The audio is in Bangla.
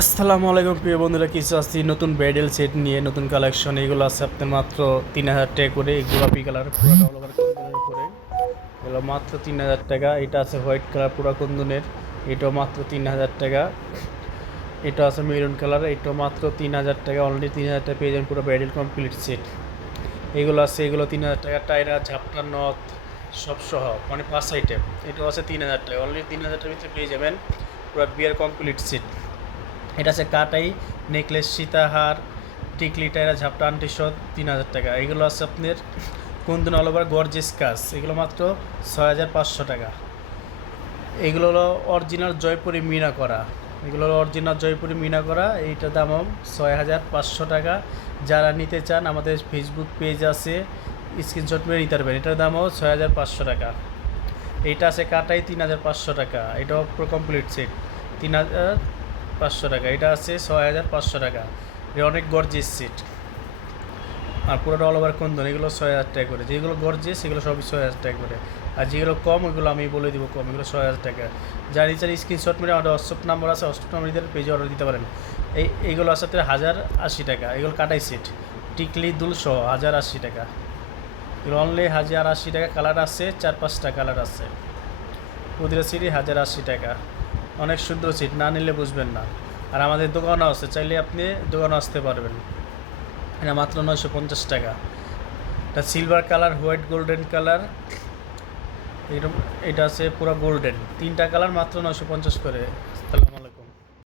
আসসালামু আলাইকুম প্রিয় বন্ধুরা, কিছু আসছি নতুন ব্রাইডাল সেট নিয়ে নতুন কালেকশন। এগুলো আছে আপনার মাত্র 3000 টাকা করে। গোলাপি কালার পুরোটা অল ওভার কুন্দনের উপরে, এগুলো মাত্র 3000 টাকা। এটা আছে হোয়াইট কালার পুরো কুন্দনের, এটাও মাত্র 3000 টাকা। এটা আছে মেরুন কালার, এটাও মাত্র 3000 টাকা। অলরেডি 3000 টাকা পেয়ে যাবেন পুরো ব্রাইডাল কমপ্লিট সেট। এগুলো আছে, এগুলো 3000 টাকা। টায়রা, ঝাপটা, নথ সব সহ, মানে 5 আইটেম। এটাও আছে 3000 টাকা। অলরেডি 3000 টাকার ভিতরে পেয়ে যাবেন পুরো বিয়ার কমপ্লিট সেট। এটা আছে কাটাই, নেকলেস, সীতাহার, টিকলি, টায়রা, ঝাপটা, আন্টি সহ 3000 টাকা। এগুলো আছে আপনার কুন্দন অল ওভার গর্জেস কাজ, এগুলো মাত্র 6500 টাকা। এগুলো হলো অরিজিনাল জয়পুরি মিনা করা, এগুলো হলো অরিজিনাল জয়পুরি মিনা করা। এইটার দামও 6500 টাকা। যারা নিতে চান আমাদের ফেসবুক পেজ আছে, স্ক্রিনশট মেরে নিতে পারবেন। এটার দামও 6500 টাকা। এইটা আছে কাটাই 3500 টাকা, এটাও পুরো কমপ্লিট সেট 3500 টাকা। এটা আছে 6500 টাকা। এটা অনেক গর্জিয়াস সেট, আর পুরোটা অল ওভার কুন্দন। এগুলো 6000 টাকা করে। যেগুলো গর্জিয়াস সেগুলো সবই 6000 টাকা করে, আর যেগুলো কম ওইগুলো আমি বলে দিব কম, এগুলো 6000 টাকা। যার ইচ্ছা স্ক্রিনশট মেরে আমাদের হোয়াটসঅ্যাপ নাম্বার আছে, হোয়াটসঅ্যাপ নাম্বার পেজে অর্ডার দিতে পারেন। এইগুলো আছে 1080 টাকা। এগুলো কাটাই সেট, টিকলি দুল সহ 1080 টাকা। এগুলো অনলি 1080 টাকা। কালার আছে 4-5টা কালার আছে। প্রতিটা সিটই 1080 টাকা। অনেক সুন্দর সিট, না নিলে বুঝবেন না। আর আমাদের দোকানও আছে, চাইলে আপনি দোকানে আসতে পারবেন। এটা মাত্র 950 টাকা। এটা silver colour, white golden colour, এরকম। এটা আছে পুরো গোল্ডেন, 3টা কালার মাত্র 950 করে।